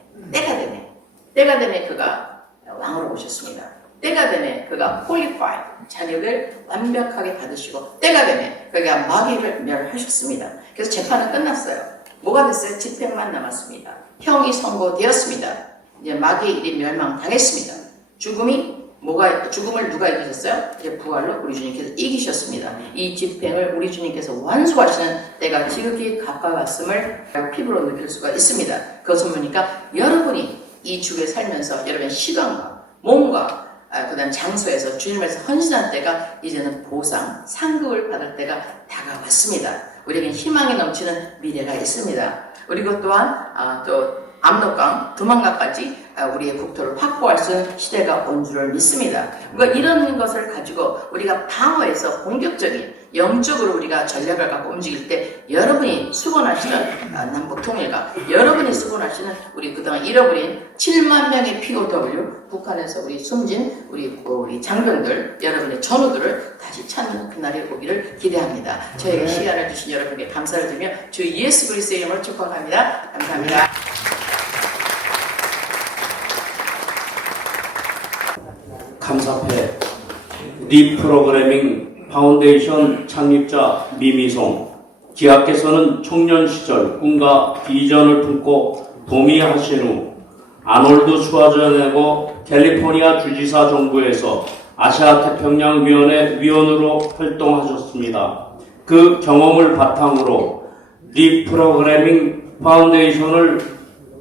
그가 왕으로 오셨습니다. 때가 되네 그가 퀄리파이, 자격을 완벽하게 받으시고 때가 되네 그가 마귀를 멸하셨습니다. 그래서 재판은 끝났어요. 뭐가 됐어요? 집행만 남았습니다. 형이 선고되었습니다. 이제 마귀의 일이 멸망당했습니다. 죽음을 누가 이기셨어요? 이제 부활로 우리 주님께서 이기셨습니다. 이 집행을 우리 주님께서 완수하시는 때가 지극히 가까웠음을 피부로 느낄 수가 있습니다. 그것은 뭐니까 여러분이 이 주에 살면서 여러분의 시간과 몸과 그 다음 장소에서 주님에서 헌신한 때가 이제는 보상, 상급을 받을 때가 다가왔습니다. 우리에겐 희망이 넘치는 미래가 있습니다. 그리고 또한 또 압록강, 두만강까지 우리의 국토를 확보할 수 있는 시대가 온 줄을 믿습니다. 그러니까 이런 것을 가지고 우리가 방어해서 공격적인 영적으로 우리가 전략을 갖고 움직일 때 여러분이 수건하시는 남북 통일과 여러분이 수건하시는 우리 그동안 잃어버린 7만 명의 POW, 북한에서 우리 숨진 우리 장병들, 여러분의 전우들을 다시 찾는 그날이 오기를 기대합니다. 저에게 시간을 주신 여러분께 감사를 드리며 주 예수 그리스도의 이름으로 축복합니다. 감사합니다. 감사패 리프로그래밍 파운데이션 창립자 미미송 기하께서는 청년 시절 꿈과 비전을 품고 도미하신 후 아놀드 슈와제네거 캘리포니아 주지사 정부에서 아시아 태평양 위원회 위원으로 활동하셨습니다. 그 경험을 바탕으로 리프로그래밍 파운데이션을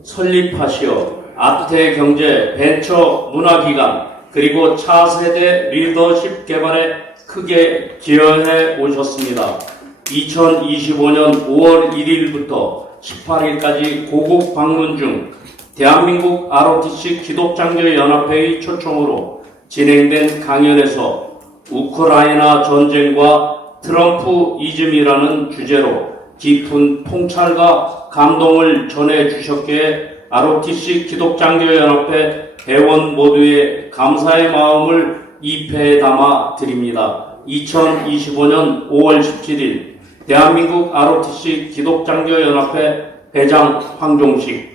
설립하시어 아태 경제 벤처 문화기관 그리고 차세대 리더십 개발에 크게 기여해 오셨습니다. 2025년 5월 1일부터 18일까지 고국 방문 중 대한민국 ROTC 기독장교연합회의 초청으로 진행된 강연에서 우크라이나 전쟁과 트럼프 이즘이라는 주제로 깊은 통찰과 감동을 전해주셨기에 ROTC 기독장교연합회 회원 모두의 감사의 마음을 이 패에 담아 드립니다. 2025년 5월 17일 대한민국 ROTC 기독장교연합회 회장 황종식.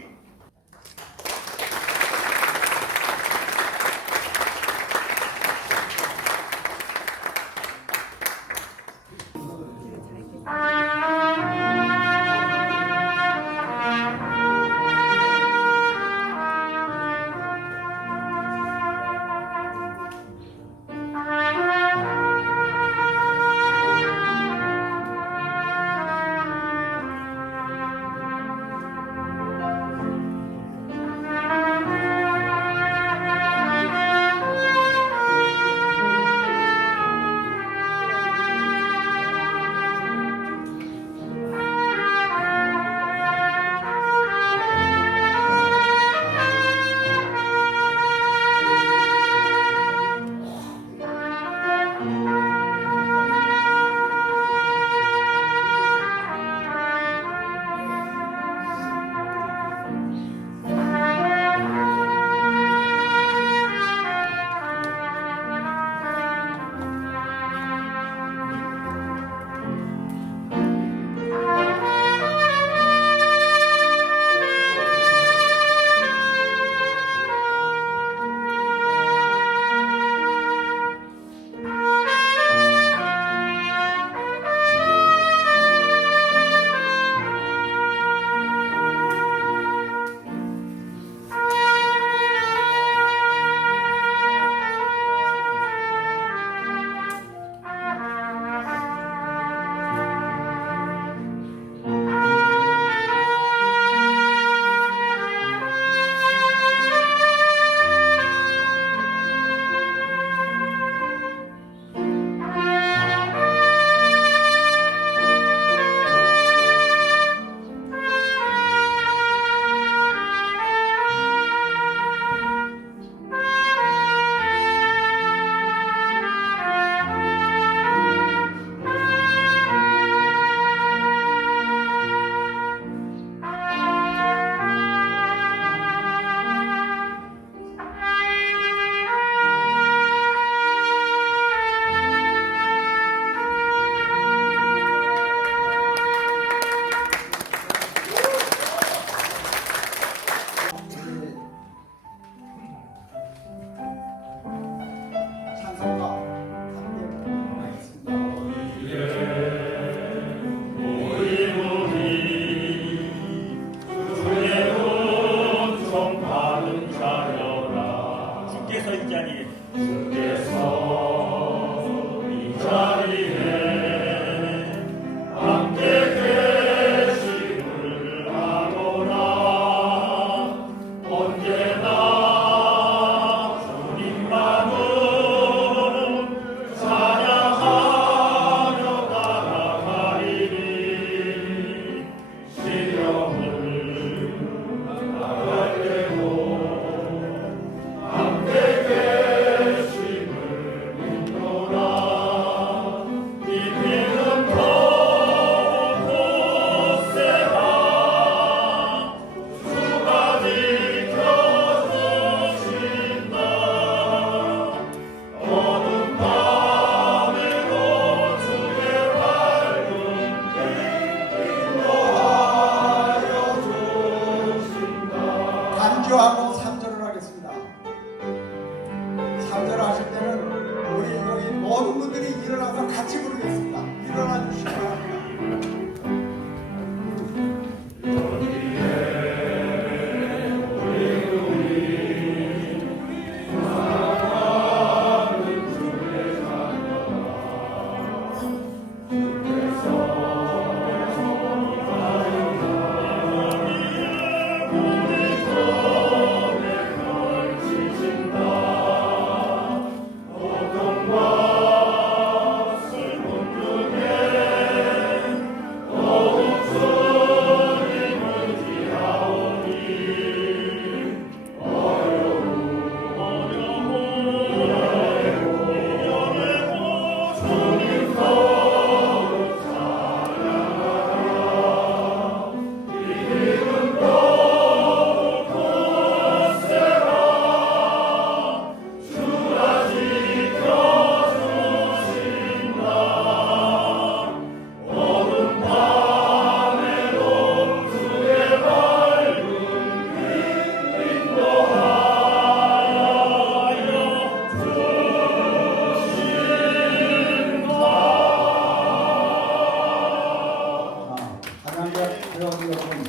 회원 여러분,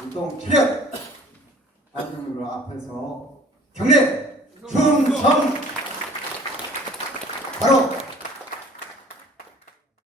운동 차렷! 단중으로 앞에서 경례!